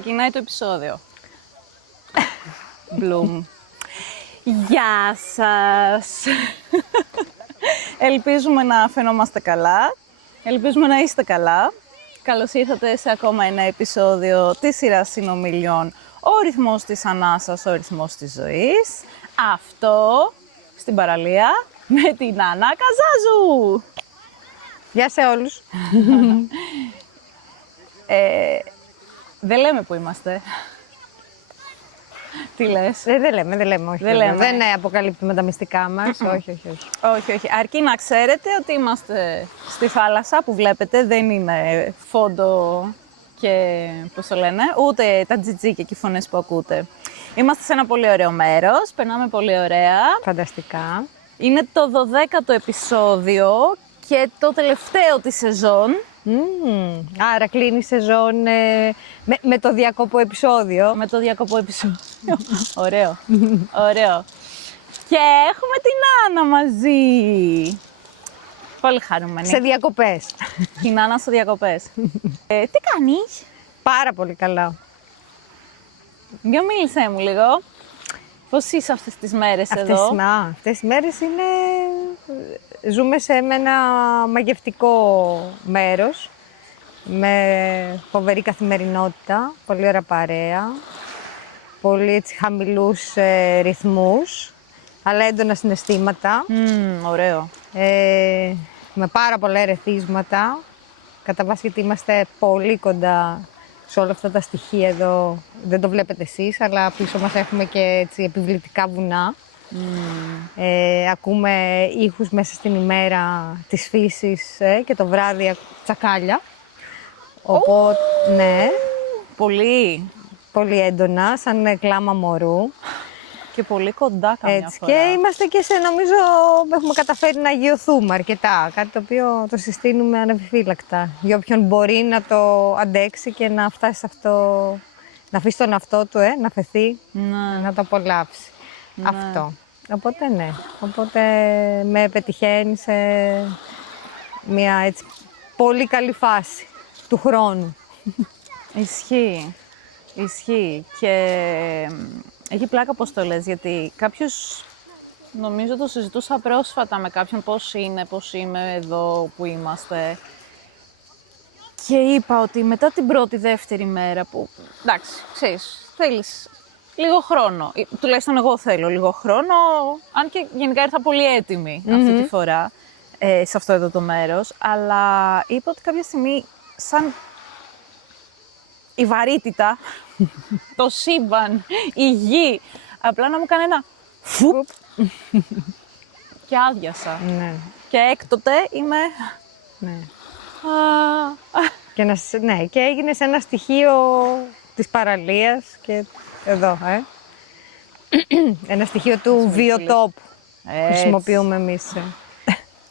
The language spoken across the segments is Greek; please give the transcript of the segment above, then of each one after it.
Ξεκινάει το επεισόδιο. Bloom. Γεια σας! Ελπίζουμε να φαινόμαστε καλά. Ελπίζουμε να είστε καλά. Καλώς ήρθατε σε ακόμα ένα επεισόδιο της σειράς συνομιλιών «Ο ρυθμός της ανάσας, ο ρυθμός της ζωής». Αυτό στην παραλία με την Άννα Καζάζου. Γεια σε όλους. Δεν λέμε που είμαστε. Τι λες? Δεν λέμε, όχι. Δεν λέμε. Δεν αποκαλύπτουμε τα μυστικά μας, όχι. Όχι. Αρκεί να ξέρετε ότι είμαστε στη θάλασσα που βλέπετε, δεν είναι φόντο και πώς το λένε, ούτε τα τζιτζίκια και οι φωνές που ακούτε. Είμαστε σε ένα πολύ ωραίο μέρος, περνάμε πολύ ωραία. Φανταστικά. Είναι το 12ο επεισόδιο και το τελευταίο της σεζόν. Άρα κλείνει η σεζόν με το διακοπό επεισόδιο. Με το διακοπό επεισόδιο. Ωραίο. Και έχουμε την Άννα μαζί. Πολύ χαρούμενη. Σε διακοπές. Την Άννα σε διακοπές. Τι κάνεις? Πάρα πολύ καλά. Για μίλησέ μου λίγο. Πώς είσαι αυτές τις μέρες εδώ? Αυτές τις μέρες ζούμε σε ένα μαγευτικό μέρος με φοβερή καθημερινότητα, πολύ ωραία παρέα, πολύ έτσι χαμηλούς ρυθμούς, αλλά έντονα συναισθήματα. Ωραίο. Με πάρα πολλά ερεθίσματα, κατά βάση γιατί είμαστε πολύ κοντά σε όλα αυτά τα στοιχεία εδώ. Δεν το βλέπετε εσείς, αλλά πίσω μας έχουμε και έτσι επιβλητικά βουνά. Ακούμε ήχους μέσα στην ημέρα της φύσης και το βράδυ τσακάλια. Οπότε, ναι, πολύ έντονα, σαν κλάμα μωρού. Και πολύ κοντά καμιά Έτσι, φορά. και είμαστε και νομίζω έχουμε καταφέρει να αγιωθούμε αρκετά, κάτι το οποίο το συστήνουμε ανεπιφύλακτα. Για όποιον μπορεί να το αντέξει και να φτάσει σε αυτό, να αφήσει τον εαυτό του, να φεθεί, να το απολαύσει. Αυτό. Οπότε ναι, με πετυχαίνει σε μια έτσι πολύ καλή φάση του χρόνου. Ισχύει και έχει πλάκα πώς το λες, γιατί κάποιος, νομίζω το συζητούσα πρόσφατα με κάποιον πώς είμαι εδώ που είμαστε, και είπα ότι μετά την πρώτη-δεύτερη μέρα που, εντάξει, ξέρεις, θέλεις λίγο χρόνο, τουλάχιστον εγώ θέλω λίγο χρόνο, αν και γενικά ήρθα πολύ έτοιμη αυτή τη φορά σε αυτό εδώ το μέρος, αλλά είπα ότι κάποια στιγμή σαν η βαρύτητα, το σύμπαν, η γη, απλά να μου κάνει ένα φουπ και άδειασα. Ναι. Και έκτοτε είμαι... Ναι. Και έγινε σε ένα στοιχείο της παραλίας και εδώ, ένα στοιχείο του βιοτόπου που χρησιμοποιούμε εμείς.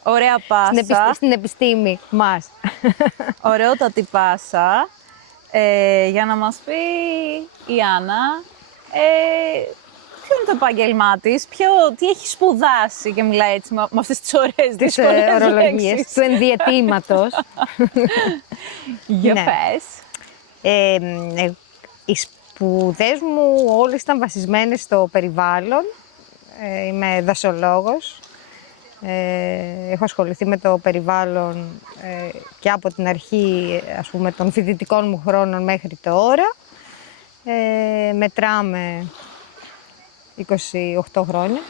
Ωραία πάσα. Στην επιστήμη μας. Ωραιότατη πάσα. Για να μας πει η Άννα, ποιο είναι το επάγγελμά της, τι έχει σπουδάσει και μιλάει έτσι με αυτές τις ωραίες δύσκολες ορολογίες του ενδιαιτήματος. Για Ναι. πες. Οι σπουδές μου όλες ήταν βασισμένες στο περιβάλλον. Είμαι δασολόγος. Έχω ασχοληθεί με το περιβάλλον και από την αρχή, ας πούμε, των φοιτητικών μου χρόνων μέχρι τώρα. Μετράμε 28 χρόνια.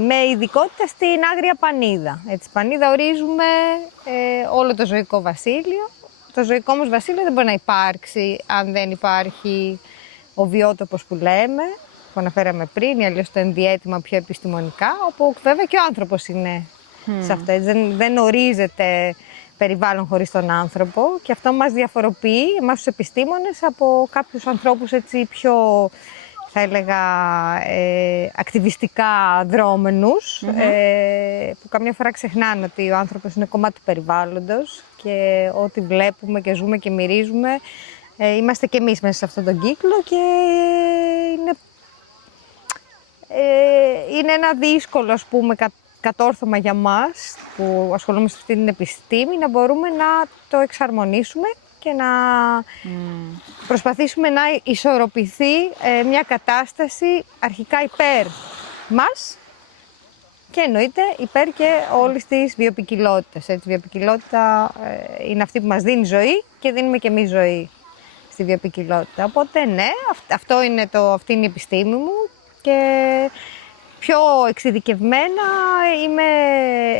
Με ειδικότητα στην Άγρια Πανίδα. Έτσι, Πανίδα ορίζουμε όλο το ζωικό βασίλειο. Το ζωικό όμως βασίλειο δεν μπορεί να υπάρξει αν δεν υπάρχει ο βιότοπος που λέμε, που αναφέραμε πριν, ή αλλιώς το ενδιαίτημα πιο επιστημονικά, όπου βέβαια και ο άνθρωπος είναι σε αυτό. Έτσι, δεν ορίζεται περιβάλλον χωρίς τον άνθρωπο, και αυτό μας διαφοροποιεί, εμάς τους επιστήμονες, από κάποιους ανθρώπους έτσι πιο, θα έλεγα, ακτιβιστικά δρόμενους, που καμιά φορά ξεχνάνε ότι ο άνθρωπος είναι κομμάτι του περιβάλλοντος και ό,τι βλέπουμε και ζούμε και μυρίζουμε, είμαστε και εμείς μέσα σε αυτόν τον κύκλο, και είναι ένα δύσκολο, ας πούμε, κατόρθωμα για μας που ασχολούμαστε σε αυτή την επιστήμη, να μπορούμε να το εξαρμονίσουμε και να προσπαθήσουμε να ισορροπηθεί μια κατάσταση αρχικά υπέρ μας και εννοείται υπέρ και όλης της βιοποικιλότητας. Η βιοποικιλότητα είναι αυτή που μας δίνει ζωή και δίνουμε και εμείς ζωή στη βιοποικιλότητα. Οπότε ναι, αυτή είναι η επιστήμη μου και πιο εξειδικευμένα είμαι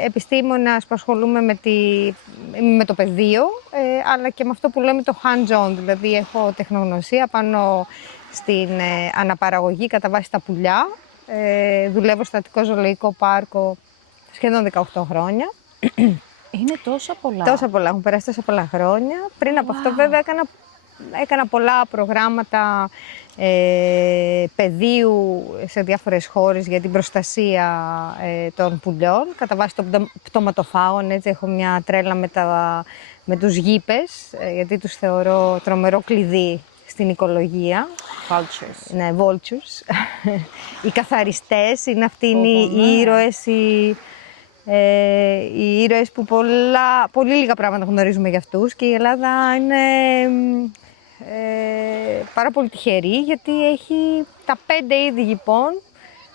επιστήμονας που ασχολούμαι με το πεδίο, αλλά και με αυτό που λέμε το hands-on, δηλαδή έχω τεχνογνωσία πάνω στην αναπαραγωγή κατά βάση τα πουλιά. Δουλεύω στο Αττικό Ζωολογικό Πάρκο σχεδόν 18 χρόνια. Είναι τόσα πολλά. Τόσα πολλά, έχουν περάσει τόσα πολλά χρόνια. Πριν από αυτό βέβαια έκανα πολλά προγράμματα πεδίου σε διάφορες χώρες για την προστασία των πουλιών, κατά βάση των πτωματοφάγων. Έτσι, έχω μια τρέλα με τους γήπες, γιατί τους θεωρώ τρομερό κλειδί στην οικολογία. Vultures. Ναι, vultures. Οι καθαριστές είναι αυτοί οι ήρωες, οι ήρωες που πολύ λίγα πράγματα γνωρίζουμε για αυτούς και η Ελλάδα είναι πάρα πολύ τυχερή γιατί έχει τα 5 είδη γηπών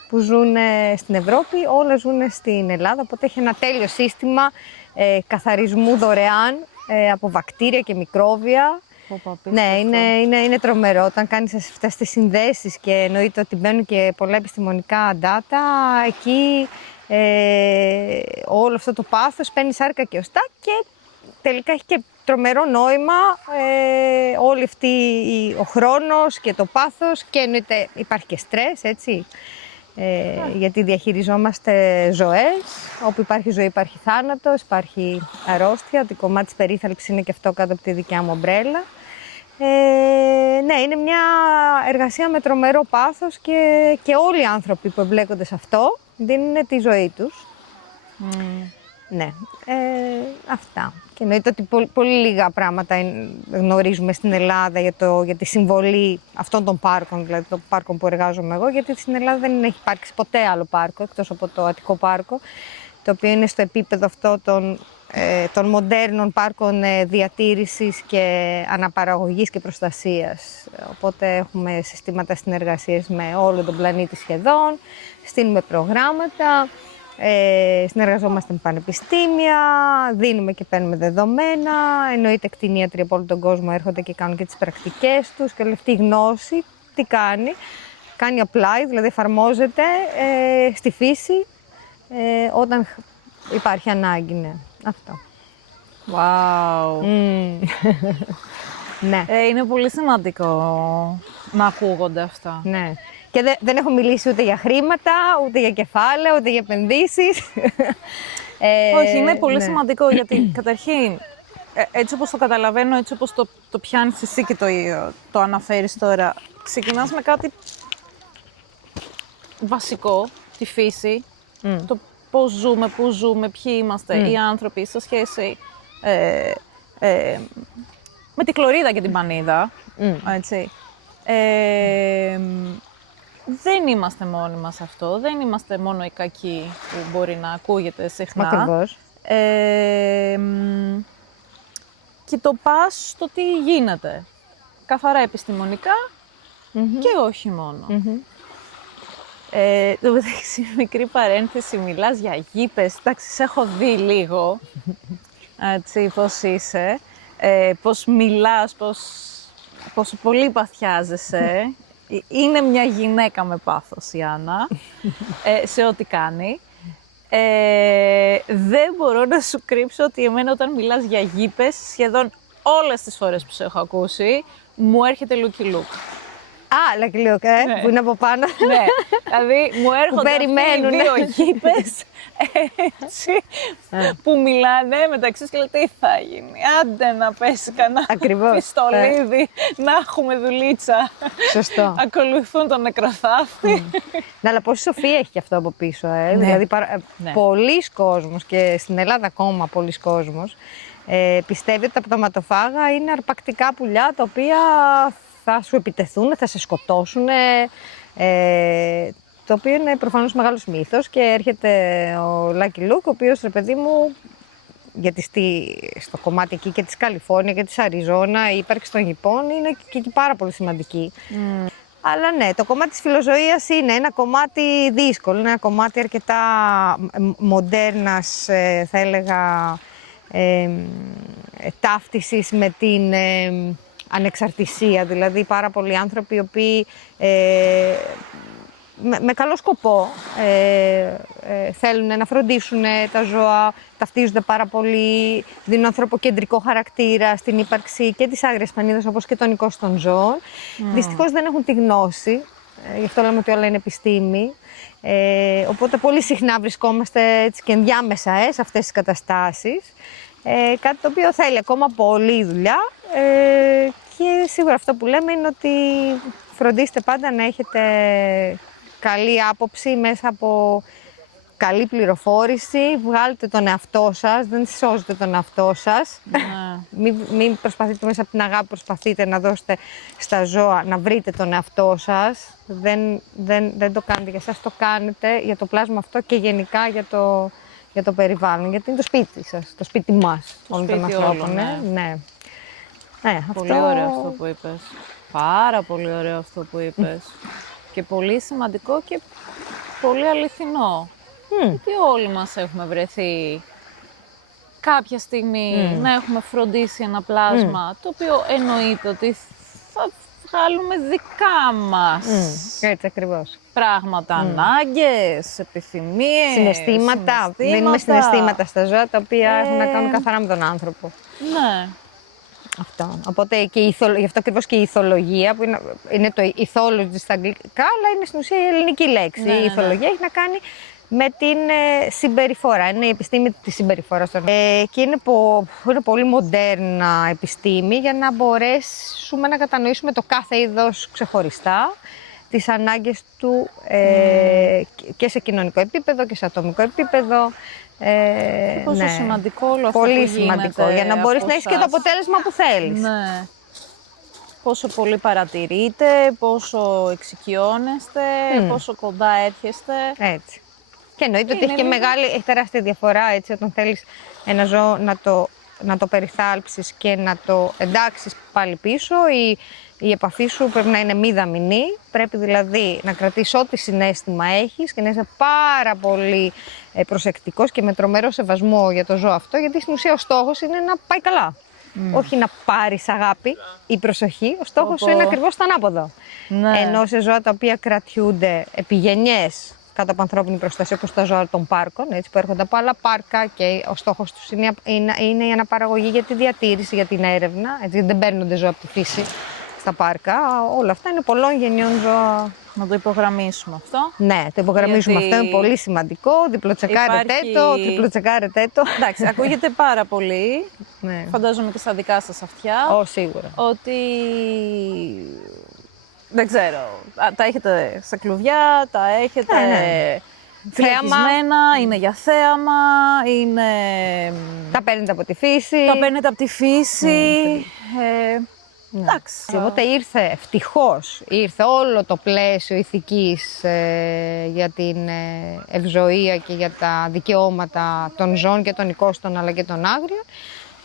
που ζουν στην Ευρώπη, όλα ζουν στην Ελλάδα, οπότε έχει ένα τέλειο σύστημα καθαρισμού δωρεάν από βακτήρια και μικρόβια. Ναι, είναι τρομερό. Όταν κάνεις αυτές τις συνδέσεις και εννοείται ότι μπαίνουν και πολλά επιστημονικά data, εκεί όλο αυτό το πάθος παίρνει σάρκα και οστά και τελικά έχει και τρομερό νόημα όλη αυτή ο χρόνος και το πάθος και εννοείται υπάρχει και στρες, έτσι. Γιατί διαχειριζόμαστε ζωές, όπου υπάρχει ζωή υπάρχει θάνατος, υπάρχει αρρώστια, το κομμάτι της περίθαλψης είναι και αυτό κάτω από τη δικιά μου ομπρέλα. Ναι, είναι μια εργασία με τρομερό πάθος και όλοι οι άνθρωποι που εμπλέκονται σε αυτό δίνουν τη ζωή τους. Ναι, αυτά. Και εννοείται ότι πολύ λίγα πράγματα γνωρίζουμε στην Ελλάδα για τη συμβολή αυτών των πάρκων, δηλαδή των πάρκων που εργάζομαι εγώ, γιατί στην Ελλάδα δεν έχει υπάρξει ποτέ άλλο πάρκο, εκτός από το Αττικό Πάρκο, το οποίο είναι στο επίπεδο αυτό των μοντέρνων πάρκων διατήρησης και αναπαραγωγής και προστασίας. Οπότε έχουμε συστήματα συνεργασίας με όλο τον πλανήτη σχεδόν, στείλουμε προγράμματα, συνεργαζόμαστε με πανεπιστήμια, δίνουμε και παίρνουμε δεδομένα, εννοείται κτηνίατροι από όλο τον κόσμο έρχονται και κάνουν και τις πρακτικές τους και όλη αυτή η γνώση τι κάνει apply, δηλαδή εφαρμόζεται στη φύση όταν υπάρχει ανάγκη, ναι. Αυτό. Wow. Ναι. Είναι πολύ σημαντικό να ακούγονται αυτά. Ναι. Και δεν έχω μιλήσει ούτε για χρήματα, ούτε για κεφάλαια, ούτε για επενδύσεις. Όχι, είναι πολύ ναι. σημαντικό γιατί καταρχήν, έτσι όπως το καταλαβαίνω, έτσι όπως το πιάνεις εσύ και το αναφέρεις τώρα, ξεκινάς με κάτι βασικό, τη φύση, το πώς ζούμε, πού ζούμε, ποιοι είμαστε οι άνθρωποι σε σχέση με τη χλωρίδα και την πανίδα, έτσι. Δεν είμαστε μόνοι μας αυτό, δεν είμαστε μόνο οι κακοί που μπορεί να ακούγεται συχνά. Ακριβώς. Και το πας στο τι γίνεται, καθαρά επιστημονικά και όχι μόνο. Το μεταξύ, μικρή παρένθεση, μιλάς για γήπες, εντάξει, σε έχω δει λίγο, έτσι, πώς είσαι, πώς μιλάς, πώς πολύ παθιάζεσαι. Είναι μια γυναίκα με πάθος η Άννα, σε ό,τι κάνει. Δεν μπορώ να σου κρύψω ότι εμένα όταν μιλάς για γήπες, σχεδόν όλες τις φορές που σε έχω ακούσει, μου έρχεται Lucky Luke. Lucky Luke, Ναι. που είναι από πάνω. Ναι, δηλαδή μου έρχονται αυτοί οι δύο γήπες, έτσι, που μιλάνε μεταξύ τους και λένε τι θα γίνει, άντε να πέσει κανένα πιστολίδι, να έχουμε δουλίτσα. Σωστό. Ακολουθούν τον νεκροθάφτη. Ναι, αλλά πόση σοφία έχει και αυτό από πίσω, δηλαδή πολλοί κόσμος και στην Ελλάδα ακόμα πολλοί κόσμος πιστεύει ότι τα πτωματοφάγα είναι αρπακτικά πουλιά τα οποία θα σου επιτεθούν, θα σε σκοτώσουν, το οποίο είναι προφανώς μεγάλος μύθος και έρχεται ο Lucky Luke, ο οποίος, ρε παιδί μου, γιατί στο κομμάτι εκεί και της Καλιφόρνια και της Αριζόνα η ύπαρξη των γηπών είναι και εκεί πάρα πολύ σημαντική. Αλλά ναι, το κομμάτι της φιλοζωίας είναι ένα κομμάτι δύσκολο, είναι ένα κομμάτι αρκετά μοντέρνας, θα έλεγα, ταύτισης με την ανεξαρτησία. Δηλαδή πάρα πολλοί άνθρωποι οι οποίοι με καλό σκοπό θέλουν να φροντίσουν τα ζώα, ταυτίζονται πάρα πολύ, δίνουν ανθρωποκεντρικό χαρακτήρα στην ύπαρξη και της Άγριας Πανίδας όπως και των οικόστων ζώων. Δυστυχώς δεν έχουν τη γνώση, γι' αυτό λέμε ότι όλα είναι επιστήμη. Οπότε πολύ συχνά βρισκόμαστε έτσι και ενδιάμεσα σε αυτές τις καταστάσεις. Κάτι το οποίο θέλει ακόμα πολλή δουλειά και σίγουρα αυτό που λέμε είναι ότι φροντίστε πάντα να έχετε καλή άποψη μέσα από καλή πληροφόρηση, βγάλετε τον εαυτό σας, δεν σώζετε τον εαυτό σας. Μην προσπαθείτε μέσα από την αγάπη, προσπαθείτε να δώσετε στα ζώα, να βρείτε τον εαυτό σας. Δεν το κάνετε για σας, το κάνετε για το πλάσμα αυτό και γενικά για το περιβάλλον, γιατί είναι το σπίτι σας, το σπίτι μας, όλων των ανθρώπων. Ναι. Πολύ ωραίο αυτό που είπες. Πάρα πολύ ωραίο αυτό που είπες. Και πολύ σημαντικό και πολύ αληθινό. Γιατί όλοι μας έχουμε βρεθεί κάποια στιγμή να έχουμε φροντίσει ένα πλάσμα, το οποίο εννοείται ότι θα βγάλουμε δικά μας έτσι ακριβώς. πράγματα, ανάγκες, επιθυμίες, συναισθήματα. Δίνουμε συναισθήματα στα ζώα τα οποία έχουν να κάνουν καθαρά με τον άνθρωπο. Ναι. Αυτό. Οπότε και γι' αυτό ακριβώς και η ηθολογία, που είναι το ethology στα αγγλικά, αλλά είναι στην ουσία η ελληνική λέξη. Η ηθολογία έχει να κάνει με την συμπεριφορά. Είναι η επιστήμη της συμπεριφοράς. Και είναι πολύ μοντέρνα επιστήμη για να μπορέσουμε να κατανοήσουμε το κάθε είδος ξεχωριστά, τις ανάγκες του και σε κοινωνικό επίπεδο και σε ατομικό επίπεδο. Πόσο σημαντικό όλο αυτό πολύ που σημαντικό, γίνεται για να μπορείς να έχεις και το αποτέλεσμα που θέλεις. Ναι. Πόσο πολύ παρατηρείτε, πόσο εξοικειώνεστε, πόσο κοντά έρχεστε. Έτσι. Και εννοείται ότι έχει τεράστια διαφορά έτσι, όταν θέλεις ένα ζώο να το περιθάλψεις και να το εντάξεις πάλι πίσω. Η επαφή σου πρέπει να είναι μηδαμινή, πρέπει δηλαδή να κρατήσεις ό,τι συναίσθημα έχεις και να είσαι πάρα πολύ προσεκτικός και με τρομερό σεβασμό για το ζώο αυτό, γιατί στην ουσία ο στόχος είναι να πάει καλά. Όχι να πάρεις αγάπη ή προσοχή, ο στόχος σου είναι ακριβώς το ανάποδο. Ναι. Ενώ σε ζώα τα οποία κρατιούνται επί γενιές κάτω από ανθρώπινη προστασία, όπως τα ζώα των πάρκων, έτσι, που έρχονται από άλλα πάρκα και ο στόχος τους είναι η αναπαραγωγή για τη διατήρηση, για την έρευνα, έτσι, δεν παίρνονται ζώα από τη φύση στα πάρκα, όλα αυτά είναι πολλών γενιών ζώα. Να το υπογραμμίσουμε αυτό. Ναι, το υπογραμμίσουμε αυτό, είναι πολύ σημαντικό. Διπλοτσεκάρετε το, τριπλοτσεκάρετε το. Εντάξει, ακούγεται πάρα πολύ. Ναι. Φαντάζομαι και στα δικά σας αυτιά. Σίγουρα. Ότι δεν ξέρω, τα έχετε στα κλουβιά, τα έχετε φυλακισμένα, είναι για θέαμα, είναι... Τα παίρνετε από τη φύση. Τα παίρνετε από τη φύση. Εντάξει. Οπότε ευτυχώς ήρθε όλο το πλαίσιο ηθικής για την ευζοία και για τα δικαιώματα των ζώων και των οικόστων αλλά και των άγριων.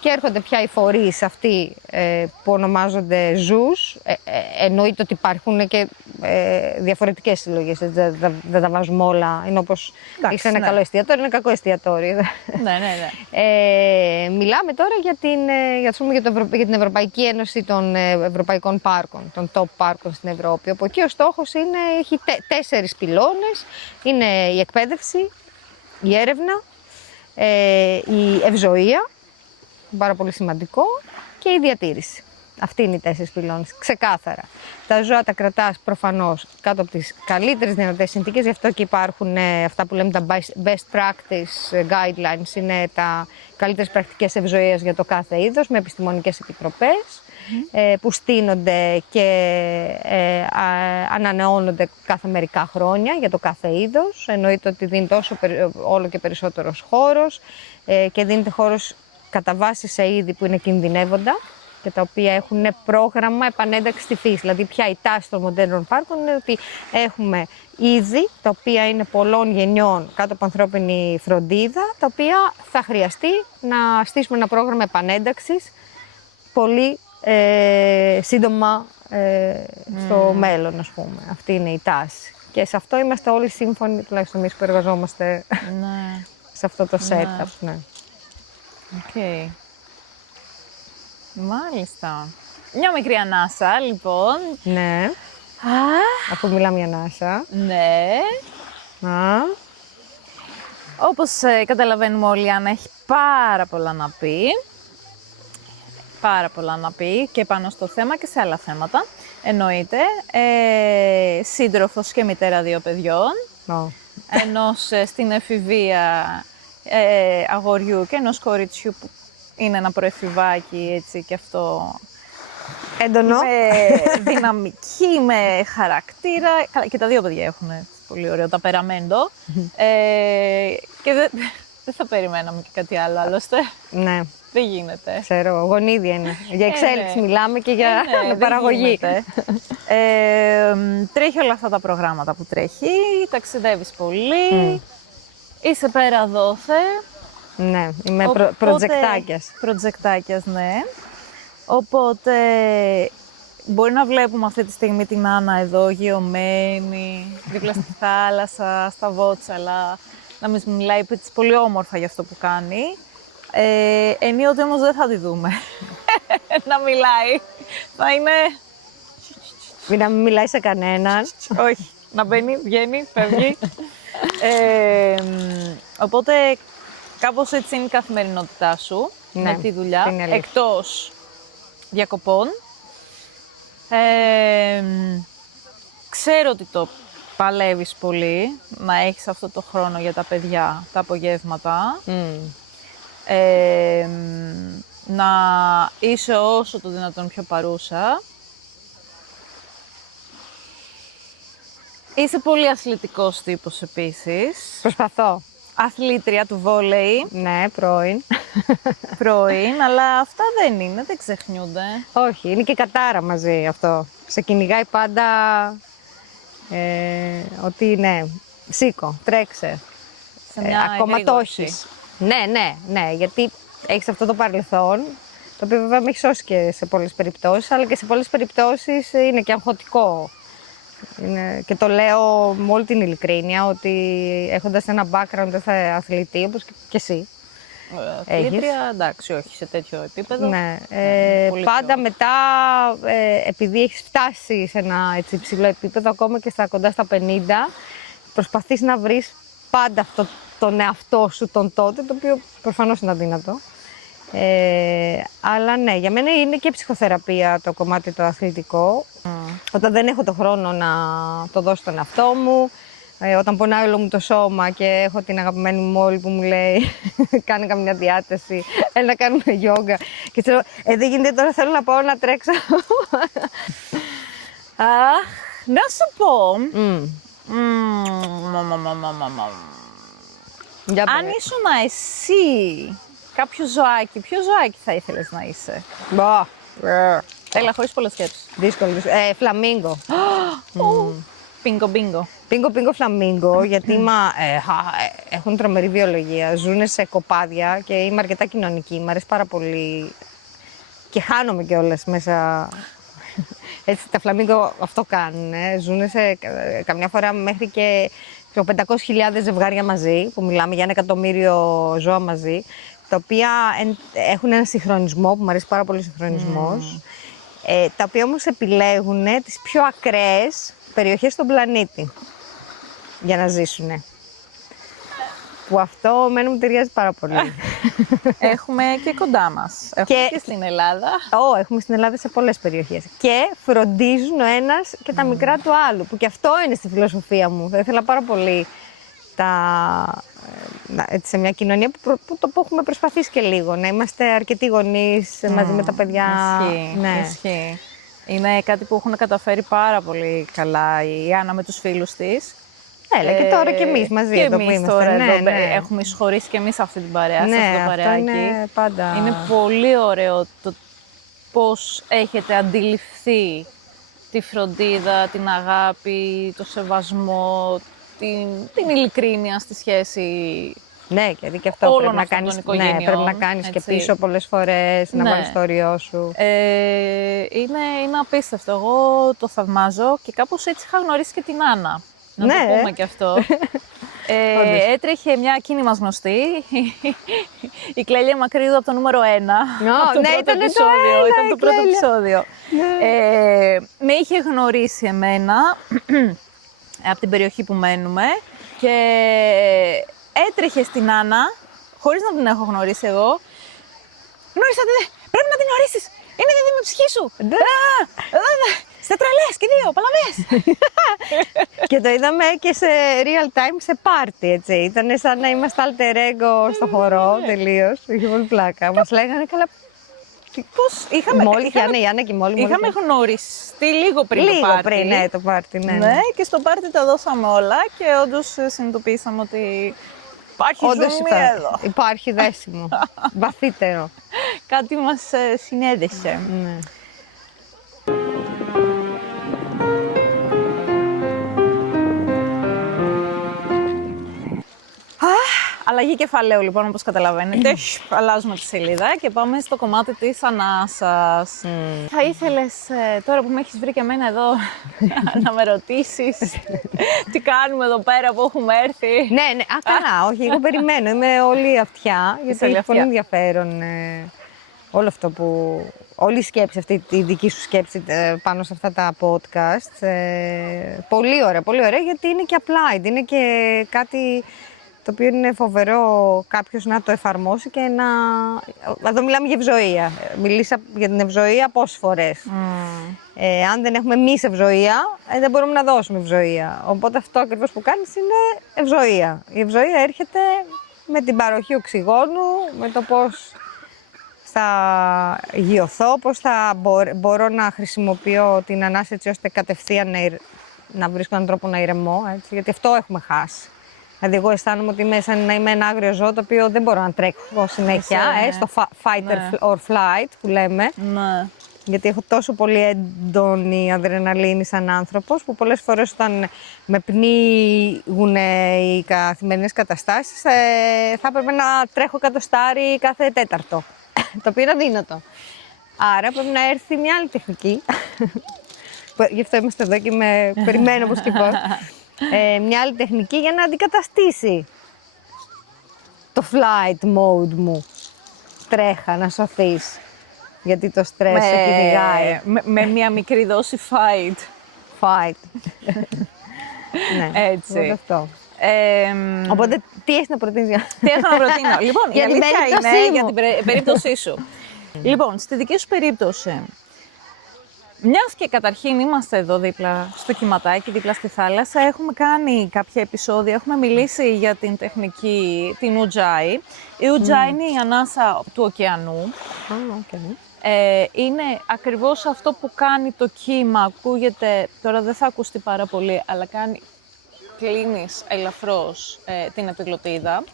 Και έρχονται πια οι φορείς αυτοί που ονομάζονται ζούς. Εννοείται ότι υπάρχουν και διαφορετικές συλλογές, δεν τα βάζουμε όλα. Είναι όπως έχεις ένα καλό εστιατόριο, είναι κακό εστιατόριο. Ναι. Μιλάμε τώρα για την Ευρωπαϊκή Ένωση των Ευρωπαϊκών Πάρκων, των top πάρκων στην Ευρώπη. Όπου εκεί ο στόχος έχει 4 πυλώνες. Είναι η εκπαίδευση, η έρευνα, η ευζοία, πάρα πολύ σημαντικό, και η διατήρηση. Αυτοί είναι οι 4 πυλώνες, ξεκάθαρα. Τα ζώα τα κρατάς προφανώς κάτω από τις καλύτερες δυνατές συνθήκες, γι' αυτό και υπάρχουν αυτά που λέμε τα best practice guidelines, είναι τα καλύτερες πρακτικές ευζοίας για το κάθε είδος, με επιστημονικές επιτροπές, που στείνονται και ανανεώνονται κάθε μερικά χρόνια για το κάθε είδος. Εννοείται ότι δίνεται όλο και περισσότερος χώρος και δίνεται χώρος κατά βάση σε είδη που είναι κινδυνεύοντα. και τα οποία έχουν πρόγραμμα επανένταξη στη φύση. Δηλαδή πια η τάση των μοντέρνων πάρκων είναι ότι έχουμε είδη τα οποία είναι πολλών γενιών κάτω από ανθρώπινη φροντίδα, τα οποία θα χρειαστεί να στήσουμε ένα πρόγραμμα επανένταξης πολύ σύντομα στο μέλλον, ας πούμε. Αυτή είναι η τάση. Και σε αυτό είμαστε όλοι σύμφωνοι, τουλάχιστον εμείς που εργαζόμαστε Ναι. σε αυτό το setup. Ναι. Οκ. Μάλιστα. Μια μικρή ανάσα, λοιπόν. Ναι, αφού μιλάμε για NASA. Ναι. Α, Όπως καταλαβαίνουμε όλοι, η Άννα έχει πάρα πολλά να πει. Πάρα πολλά να πει και πάνω στο θέμα και σε άλλα θέματα. Εννοείται. Σύντροφος και μητέρα 2 παιδιών. ω, Ενός στην εφηβεία αγοριού και ενός κοριτσιού που είναι ένα προεφηβάκι, έτσι, και αυτό έντονο. με δυναμική, με χαρακτήρα. Καλά, και τα 2 παιδιά έχουν πολύ ωραίο ταπεραμέντο. Και δεν θα περιμέναμε και κάτι άλλο, άλλωστε. Ναι, Δεν γίνεται. ξέρω, γονίδια είναι. Για εξέλιξη ναι. μιλάμε και για Δεν παραγωγή. γίνεται. Τρέχει όλα αυτά τα προγράμματα που τρέχει, ταξιδεύεις πολύ, είσαι πέρα δόθε. Ναι, είμαι Οπότε- προτζεκτάκιας. Προτζεκτάκιας, ναι. Οπότε μπορεί να βλέπουμε αυτή τη στιγμή την Άννα εδώ γεωμένη, δίπλα στη θάλασσα, στα Βότσαλα, να μας μιλάει πολύ όμορφα για αυτό που κάνει. Ενίοτε όμως δεν θα τη δούμε να μιλάει. Θα είναι... Να μην μιλάει σε κανέναν. Όχι, να μπαίνει, βγαίνει, φεύγει. Οπότε κάπως έτσι είναι η καθημερινότητά σου Ναι, με τη δουλειά, είναι αλήθεια. εκτός διακοπών. Ξέρω ότι το παλεύεις πολύ, να έχεις αυτό το χρόνο για τα παιδιά, τα απογεύματα. Να είσαι όσο το δυνατόν πιο παρούσα. Είσαι πολύ αθλητικός τύπος επίσης. Προσπαθώ. Αθλήτρια του βόλεϊ, Ναι, πρώην. πρώην, αλλά αυτά δεν είναι, δεν ξεχνιούνται. Όχι, είναι και κατάρα μαζί αυτό. Σε κυνηγάει πάντα ότι ναι, σήκω, τρέξε. Σε μια Ακόμα το εγρήγορση. έχεις. Ναι, γιατί έχεις αυτό το παρελθόν, το οποίο βέβαια με έχει σώσει και σε πολλές περιπτώσεις, αλλά και σε πολλές περιπτώσεις είναι και αγχωτικό. Και το λέω με όλη την ειλικρίνεια ότι έχοντας ένα background αθλητή, όπως και εσύ. Αθλήτρια, εντάξει, όχι σε τέτοιο επίπεδο. Ναι, πολύ πάντα πιο. μετά, επειδή έχεις φτάσει σε ένα έτσι, υψηλό επίπεδο, ακόμα και κοντά στα 50, προσπαθείς να βρεις πάντα αυτό τον εαυτό σου τον τότε, το οποίο προφανώς είναι αδύνατο. Αλλά ναι, για μένα είναι και ψυχοθεραπεία το κομμάτι το αθλητικό. Όταν δεν έχω το χρόνο να το δώσω στον εαυτό μου, όταν πονάει όλο μου το σώμα και έχω την αγαπημένη μου μόλι που μου λέει κάνε καμιά διάταση, έλα να κάνουμε γιόγκα. Και ξέρω, δεν γίνεται τώρα, θέλω να πάω να τρέξω. Αχ, να σου πω. Για Αν πες. ήσουν εσύ κάποιο ζωάκι, ποιο ζωάκι θα ήθελες να είσαι? Μπα, Έλα, χωρίς πολλές σκέψεις. δύσκολο. Φλαμίγκο. Πίνγκο, μπίνγκο. Πίνγκο φλαμίγκο, γιατί έχουν τρομερή βιολογία, ζουν σε κοπάδια και είμαι αρκετά κοινωνική. Μ' αρέσει πάρα πολύ και χάνομαι κιόλας μέσα. Έτσι, τα φλαμίγκο αυτό κάνουν. Ζουν σε καμιά φορά μέχρι και 500.000 ζευγάρια μαζί, που μιλάμε για 1 εκατομμύριο ζώα μαζί, τα οποία έχουν ένα συγχρονισμό, που μου αρέσει πάρα πολύ ο συγχρονισμός, τα οποία όμως επιλέγουν τις πιο ακραίες περιοχές στον πλανήτη για να ζήσουν. Που αυτό μένω μου ταιριάζει πάρα πολύ. Έχουμε και κοντά μας. Έχουμε Και- και στην Ελλάδα. Έχουμε στην Ελλάδα σε πολλές περιοχές. Και φροντίζουν ο ένας και τα μικρά του άλλου, που και αυτό είναι στη φιλοσοφία μου. Θα ήθελα πάρα πολύ έτσι, σε μια κοινωνία που έχουμε προσπαθήσει και λίγο, να είμαστε αρκετοί γονείς μαζί με τα παιδιά. Ισχύει, Ναι. ισχύει. Είναι κάτι που έχουν καταφέρει πάρα πολύ καλά η Άννα με τους φίλους της. Έλα, και τώρα και εμείς μαζί και εδώ που εμείς είμαστε. τώρα Ναι, εδώ ναι. έχουμε εισχωρήσει και εμείς αυτή την παρέα, σε Ναι, αυτό το αυτό παρεάκι. είναι πάντα. Είναι πολύ ωραίο το πώς έχετε αντιληφθεί τη φροντίδα, την αγάπη, το σεβασμό, την ειλικρίνεια στη σχέση. Ναι, γιατί και αυτό όλων πρέπει να αυτών των κάνεις, ναι, οικογενειών, πρέπει να κάνεις και έτσι. πίσω πολλές φορές, να Ναι. βάλεις το όριό σου. Είναι απίστευτο. Εγώ το θαυμάζω και κάπως έτσι είχα γνωρίσει και την Άννα. Να Ναι, το πούμε και αυτό. Έτρεχε μια εκείνη μας γνωστή, η Κλέλια Μακρύδου από το νούμερο 1. από το ναι, πρώτο ήτανε το επεισόδιο. ένα, Ήταν η το πρώτο Κλέλια. επεισόδιο. Ναι. Με είχε γνωρίσει εμένα από την περιοχή που μένουμε και έτρεχε στην Άννα, χωρίς να την έχω γνωρίσει εγώ. Γνώρισατε, πρέπει να την γνωρίσεις. Είναι δίδυμη ψυχή σου. Είστε τρελές και δύο, παλαβές. Και το είδαμε και σε real time σε πάρτι, έτσι. Ήταν σαν να είμαστε alter ego στο χορό, τελείως. Είχε πολύ πλάκα. Μας λέγανε καλά. Πώς Η Άννα και η Μόλι. είχαμε γνωριστεί λίγο πριν το Λίγο πάρτι. πριν, ναι, το πάρτι, ναι. Ναι, και στο πάρτι τα δώσαμε όλα και όντως συνειδητοποίησαμε ότι υπάρχει Όντως ζουμί εδώ. υπάρχει δέσιμο. Βαθύτερο. Κάτι μας συνέδεσε. Ναι. Αλλαγή κεφαλαίου λοιπόν, όπως καταλαβαίνετε. Αλλάζουμε τη σελίδα και πάμε στο κομμάτι της ανάσας. Θα ήθελες τώρα που με έχεις βρει και εμένα εδώ να με ρωτήσεις τι κάνουμε εδώ πέρα που έχουμε έρθει. Ναι, καλά, όχι, εγώ περιμένω. Είμαι όλη αυτιά, γιατί όλη έχει πολύ αυτιά. ενδιαφέρον όλο αυτό που... Όλη η σκέψη αυτή, η δική σου σκέψη πάνω σε αυτά τα podcast. Πολύ ωραία, γιατί είναι και applied, είναι και κάτι το οποίο είναι φοβερό κάποιος να το εφαρμόσει και να... Εδώ μιλάμε για ευζοία. Μιλήσα για την ευζοία πόσες φορές. Αν δεν έχουμε εμείς ευζοία, δεν μπορούμε να δώσουμε ευζοία. Οπότε αυτό ακριβώς που κάνεις είναι ευζοία. Η ευζοία έρχεται με την παροχή οξυγόνου, με το πώς θα γιωθώ, πώς θα μπορώ να χρησιμοποιώ την ανάσα έτσι ώστε κατευθείαν να βρίσκω έναν τρόπο να ηρεμώ, έτσι, γιατί αυτό έχουμε χάσει. Δηλαδή, εγώ αισθάνομαι ότι είμαι σαν να είμαι ένα άγριο ζώο το οποίο δεν μπορώ να τρέχω συνέχεια, στο fight or flight που λέμε. Ναι. Γιατί έχω τόσο πολύ έντονη αδρεναλίνη σαν άνθρωπος που πολλές φορές όταν με πνίγουν οι καθημερινές καταστάσεις θα έπρεπε να τρέχω εκατοστάρι κάθε τέταρτο, το οποίο είναι αδύνατο. Άρα πρέπει να έρθει μια άλλη τεχνική, γι' αυτό είμαστε εδώ και περιμένω πώς και πώς, μια άλλη τεχνική για να αντικαταστήσει το flight mode μου. Τρέχα να σωθείς. Γιατί το στρες σε κυνηγάει. Με μια μικρή δόση fight. Ναι, Έτσι. αυτό. Οπότε τι έχεις να προτείνεις? Τι έχω να προτείνω. Λοιπόν, Για η την αλήθεια περίπτωσή είναι μου. για την περίπτωσή σου. Λοιπόν, στη δική σου περίπτωση, μιας και καταρχήν είμαστε εδώ δίπλα στο κυματάκι, δίπλα στη θάλασσα, έχουμε κάνει κάποια επεισόδια, έχουμε μιλήσει για την τεχνική, την Ujjayi. Η Ujjayi είναι η ανάσα του ωκεανού. Είναι ακριβώς αυτό που κάνει το κύμα, ακούγεται, τώρα δεν θα ακουστεί πάρα πολύ, αλλά κλείνεις ελαφρώς την επιγλωττίδα,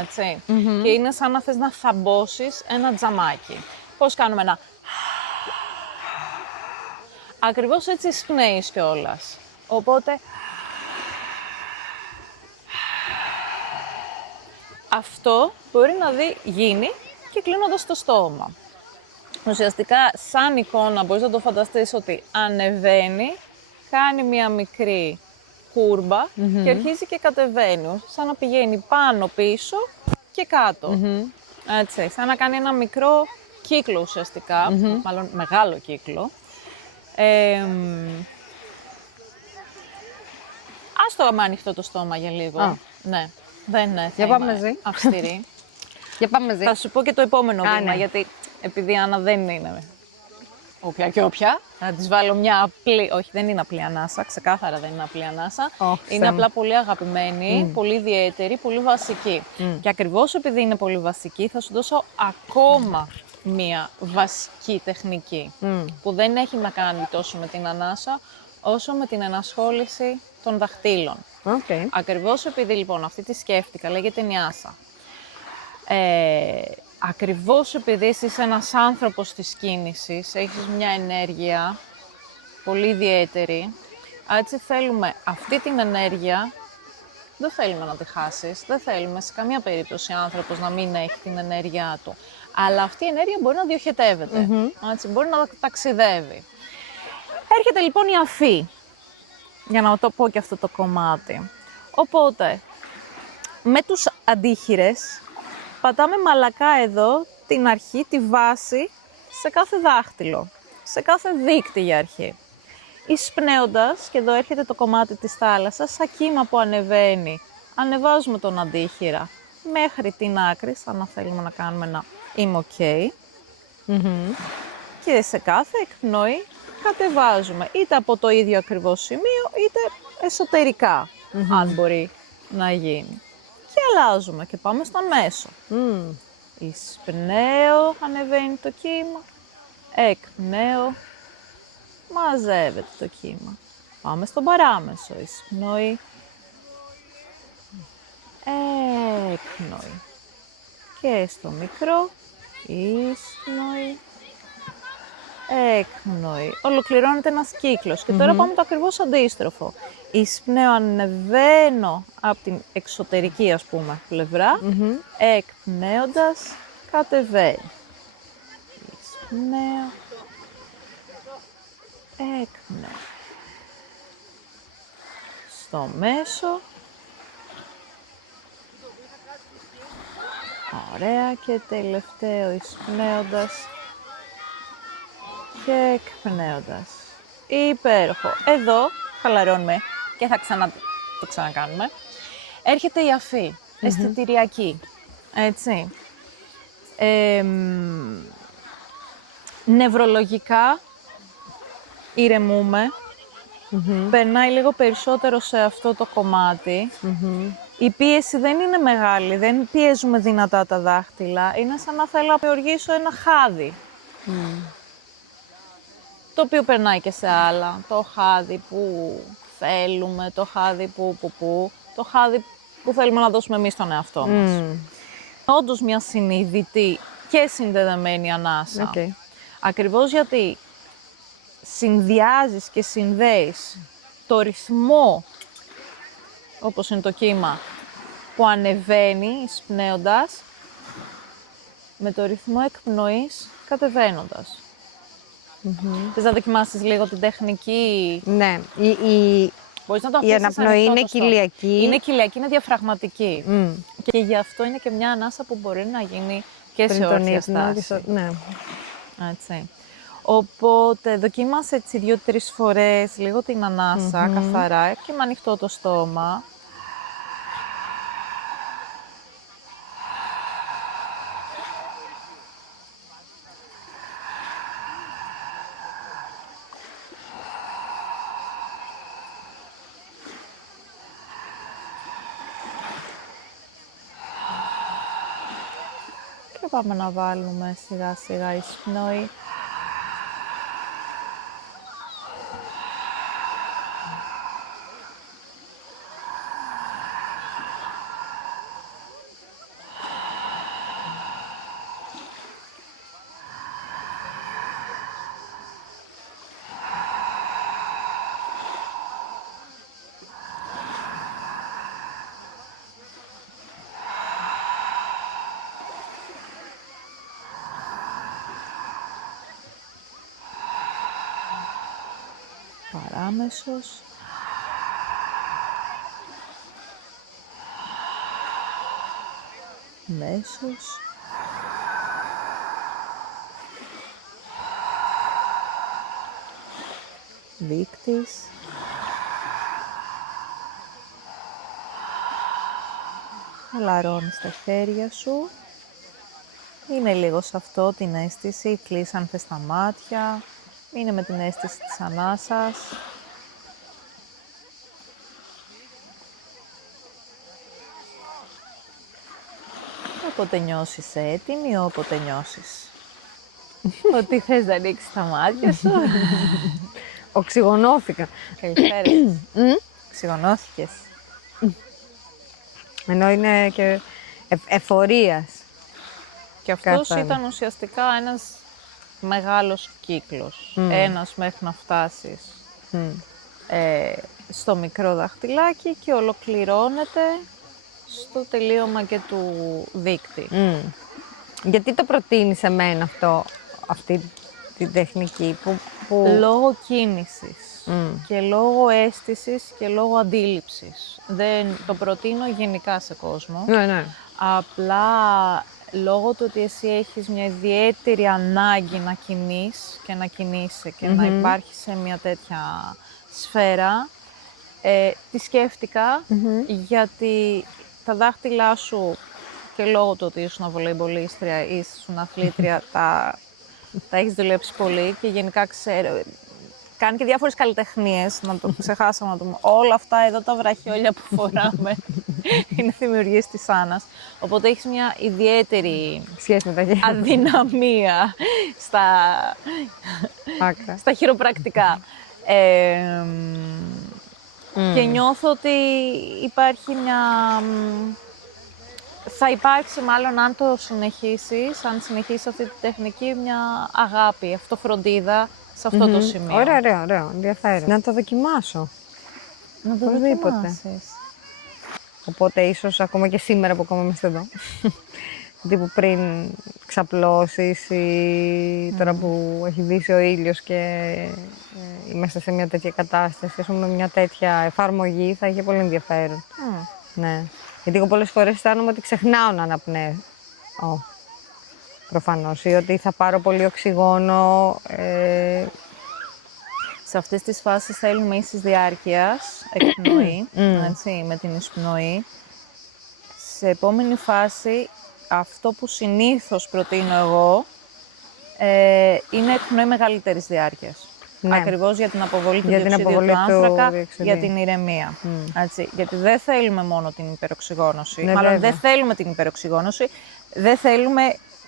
έτσι, και είναι σαν να θες να θαμπώσεις ένα τζαμάκι. Πώς κάνουμε ένα... Ακριβώς έτσι σπνέεις κιόλας. Οπότε, αυτό μπορεί να γίνει και κλείνοντας το στόμα. Ουσιαστικά, σαν εικόνα, μπορείς να το φανταστείς ότι ανεβαίνει, κάνει μια μικρή κούρμπα και αρχίζει και κατεβαίνει, σαν να πηγαίνει πάνω, πίσω και κάτω. Έτσι, σαν να κάνει ένα μικρό κύκλο ουσιαστικά, μάλλον μεγάλο κύκλο. Ας το άμα ανοιχτό το στόμα για λίγο. Ναι, δεν είναι Για πάμε μαζί. αυστηρή. Για πάμε μαζί. Θα σου πω και το επόμενο βήμα, ναι. γιατί επειδή η Άννα δεν είναι όποια και όποια, θα της βάλω μια απλή, όχι δεν είναι απλή ανάσα, ξεκάθαρα δεν είναι απλή ανάσα, είναι απλά πολύ αγαπημένη, πολύ ιδιαίτερη, πολύ βασική. Και ακριβώς επειδή είναι πολύ βασική θα σου δώσω ακόμα μια βασική τεχνική, που δεν έχει να κάνει τόσο με την ανάσα, όσο με την ενασχόληση των δαχτύλων. Ακριβώς επειδή λοιπόν αυτή τη σκέφτηκα, λέγεται νιάσα. ακριβώς επειδή είσαι ένας άνθρωπος της κίνησης, έχεις μια ενέργεια πολύ ιδιαίτερη, έτσι θέλουμε αυτή την ενέργεια, δεν θέλουμε να τη χάσεις, δεν θέλουμε σε καμία περίπτωση άνθρωπος να μην έχει την ενέργειά του. Αλλά αυτή η ενέργεια μπορεί να διοχετεύεται, έτσι, μπορεί να ταξιδεύει. Έρχεται λοιπόν η αφή, για να το πω και αυτό το κομμάτι. Οπότε, με τους αντίχειρες, πατάμε μαλακά εδώ την αρχή, τη βάση, σε κάθε δάχτυλο, σε κάθε δείκτη για αρχή. Εισπνέοντας, και εδώ έρχεται το κομμάτι της θάλασσας, σαν κύμα που ανεβαίνει, ανεβάζουμε τον αντίχειρα μέχρι την άκρη, σαν να θέλουμε να κάνουμε ένα είμαι ok. Και σε κάθε εκπνοή κατεβάζουμε, είτε από το ίδιο ακριβώς σημείο, είτε εσωτερικά, αν μπορεί να γίνει. Και αλλάζουμε και πάμε στο μέσο. Εισπνέω, ανεβαίνει το κύμα, εκπνέω, μαζεύεται το κύμα. Πάμε στον παράμεσο, εισπνοή, εκπνοή. Και στο μικρό, εισπνοή, εκπνοή. Ολοκληρώνεται ένας κύκλος. Και τώρα πάμε το ακριβώς αντίστροφο. Εισπνέω, ανεβαίνω από την εξωτερική, ας πούμε, πλευρά. Εκπνέοντας, κατεβαίνει. Εισπνέω, εκπνέω. Στο μέσο. Ωραία, και τελευταίο εισπνέοντας και εκπνέοντας. Υπέροχο. Εδώ χαλαρώνουμε και θα το ξανακάνουμε. Έρχεται η αφή, αισθητηριακή, έτσι. Νευρολογικά ηρεμούμε, περνάει λίγο περισσότερο σε αυτό το κομμάτι. Η πίεση δεν είναι μεγάλη, δεν πιέζουμε δυνατά τα δάχτυλα, είναι σαν να θέλω να οργήσω ένα χάδι. Το οποίο περνάει και σε άλλα, το χάδι που θέλουμε, το χάδι το χάδι που θέλουμε να δώσουμε εμείς στον εαυτό μας. Όντως μια συνειδητή και συνδεδεμένη ανάσα. Ακριβώς γιατί συνδυάζεις και συνδέεις το ρυθμό, όπως είναι το κύμα, που ανεβαίνει εισπνέοντας, με το ρυθμό εκπνοής κατεβαίνοντας. Θες να δοκιμάσεις λίγο την τεχνική? Ναι, Μπορείς να το η αφήσεις αναπνοή είναι κοιλιακή. Είναι κοιλιακή, είναι διαφραγματική. Και γι' αυτό είναι και μια ανάσα που μπορεί να γίνει και σε όρθια στάση. Ναι. Έτσι. Οπότε δοκίμασε έτσι 2-3 φορές λίγο την ανάσα καθαρά και με ανοιχτό το στόμα. Και πάμε να βάλουμε σιγά σιγά εισπνοή. Παράμεσος. Μέσος. Δείκτης. Χαλαρώνεις τα χέρια σου. Είναι λίγο σε αυτό την αίσθηση, κλείσει αν θες τα μάτια. Είναι με την αίσθηση της ανάσας. Όποτε νιώσεις έτοιμη, όποτε νιώσεις ότι θες να ανοίξεις τα μάτια σου. Οξυγονώθηκα. Καλησπέρα. Οξυγονώθηκες. Ενώ είναι και εφορίας. Και αυτός Καθόλου. ήταν ουσιαστικά ένας μεγάλος κύκλος. Ένας μέχρι να φτάσεις στο μικρό δαχτυλάκι και ολοκληρώνεται στο τελείωμα και του δείκτη. Γιατί το προτείνεις εμένα αυτή την τεχνική που... Λόγω κίνησης και λόγω αίσθησης και λόγω αντίληψης. Δεν το προτείνω γενικά σε κόσμο. Ναι. Απλά λόγω του ότι εσύ έχεις μια ιδιαίτερη ανάγκη να κινείς και να κινείσαι και να υπάρχεις σε μια τέτοια σφαίρα, τη σκέφτηκα γιατί τα δάχτυλά σου και λόγω του ότι ήσουν βολεϊμπολίστρια ή ήσουν αθλήτρια, τα έχεις δουλέψει πολύ και γενικά ξέρω, κάνει και διάφορες καλλιτεχνίες, να το ξεχάσαμε να το πούμε. Όλα αυτά εδώ τα βραχιόλια που φοράμε είναι δημιουργίες της Άννας. Οπότε έχεις μια ιδιαίτερη σχέση με τα χέρια. αδυναμία στα χειροπρακτικά. Και νιώθω ότι υπάρχει θα υπάρξει μάλλον αν το συνεχίσεις, αν συνεχίσεις αυτή τη τεχνική, μια αγάπη, αυτοφροντίδα σε αυτό το σημείο. Ωραίο, ενδιαφέρον. Να το δοκιμάσω. Να το δοκιμάσεις. Οπότε ίσως ακόμα και σήμερα που ακόμα είμαστε εδώ, τύπου πριν ξαπλώσεις ή τώρα που έχει δύσει ο ήλιος και είμαστε σε μια τέτοια κατάσταση, ας πούμε μια τέτοια εφαρμογή θα είχε πολύ ενδιαφέρον. Ναι. Γιατί εγώ πολλές φορές αισθάνομαι ότι ξεχνάω να αναπνέω. Προφανώς. Ή ότι θα πάρω πολύ οξυγόνο. Σε αυτές τις φάσεις θέλουμε ίσης διάρκειας, εκπνοή, έτσι, με την εισπνοή. Σε επόμενη φάση, αυτό που συνήθως προτείνω εγώ, είναι εκπνοή μεγαλύτερης διάρκειας. Ναι. Ακριβώς για την αποβολή του διοξίδιου του άνθρακα, για την ηρεμία. Έτσι, γιατί δεν θέλουμε μόνο την υπεροξυγόνωση, μάλλον δεν θέλουμε την υπεροξυγόνωση, δεν θέλουμε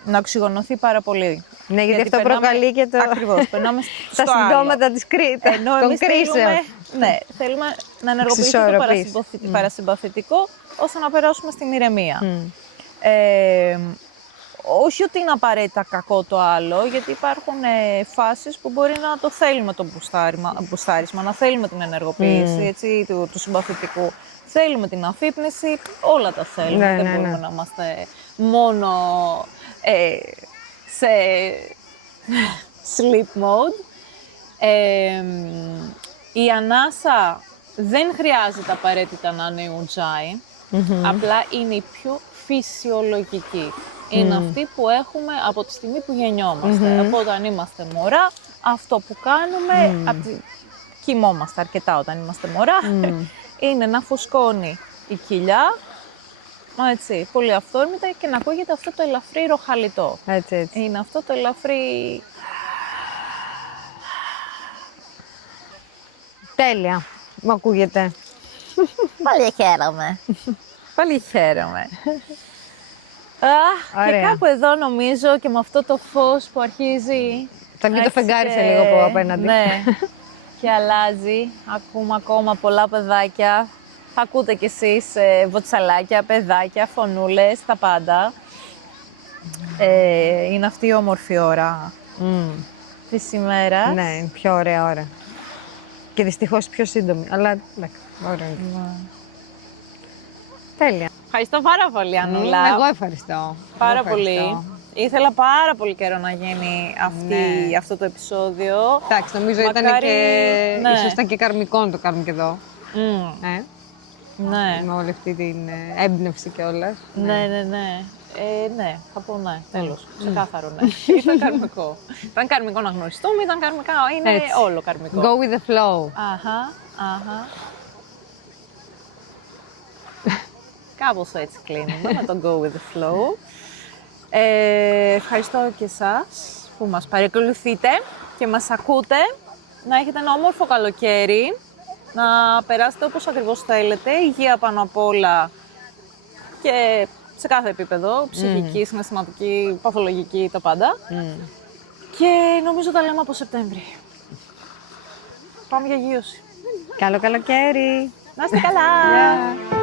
να οξυγονωθεί πάρα πολύ. Ναι, γιατί αυτό προκαλεί και το... Ακριβώς, περνάμε τα συμπτώματα της των κρίσεων. Ναι, θέλουμε να ενεργοποιήσουμε το παρασυμπαθητικό, ώστε να περάσουμε στην ηρεμία. Όχι ότι είναι απαραίτητα κακό το άλλο, γιατί υπάρχουν φάσεις που μπορεί να το θέλουμε το μπουστάρισμα, να θέλουμε την ενεργοποίηση έτσι, του συμπαθητικού. Θέλουμε την αφύπνιση, όλα τα θέλουμε. Δεν μπορούμε να είμαστε μόνο σε sleep mode. Η ανάσα δεν χρειάζεται απαραίτητα να είναι ουντζάι, απλά είναι η πιο φυσιολογική. Είναι αυτή που έχουμε από τη στιγμή που γεννιόμαστε. Από όταν είμαστε μωρά, αυτό που κάνουμε, κοιμόμαστε αρκετά όταν είμαστε μωρά, είναι να φουσκώνει η κοιλιά, έτσι, πολύ αυθόρμητα και να ακούγεται αυτό το ελαφρύ ροχαλιτό. Έτσι. Είναι αυτό το ελαφρύ... Τέλεια, μου ακούγεται. Πολύ χαίρομαι. Πολύ χαίρομαι. Και κάπου εδώ νομίζω και με αυτό το φως που αρχίζει... Θα βγει το φεγγάρι σε λίγο από απέναντι. Ναι, και αλλάζει. Ακούμε ακόμα πολλά παιδάκια. Θα ακούτε κι εσείς βοτσαλάκια, παιδάκια, φωνούλες, τα πάντα. Είναι αυτή η όμορφη ώρα της ημέρας. Ναι, είναι πιο ωραία ώρα. Και δυστυχώς πιο σύντομη, αλλά εντάξει, ωραία. Τέλεια. Ευχαριστώ πάρα πολύ, Ανούλα. Εγώ ευχαριστώ. Πάρα πολύ. Ήθελα πάρα πολύ καιρό να γίνει αυτό το επεισόδιο. Εντάξει, νομίζω ήταν και... ίσως ήταν και καρμικό να το κάνουμε και εδώ. Ναι. Με όλη αυτή την έμπνευση κιόλας. Ναι. Ναι, θα πω ναι, τέλος. Ξεκάθαρο ναι. Ήταν καρμικό. Ήταν καρμικό να γνωριστούμε, ήταν καρμικά, είναι έτσι. Όλο καρμικό. Go with the flow. Αχα. Κάπως έτσι κλείνουμε με το go with the flow. Ευχαριστώ και εσάς που μας παρακολουθείτε και μας ακούτε. Να έχετε ένα όμορφο καλοκαίρι, να περάσετε όπως ακριβώς θέλετε, υγεία πάνω απ' όλα και σε κάθε επίπεδο, ψυχική, συναισθηματική, παθολογική, τα πάντα. Και νομίζω τα λέμε από Σεπτέμβρη. Πάμε για γύρωση. Καλό καλοκαίρι! Να είστε καλά!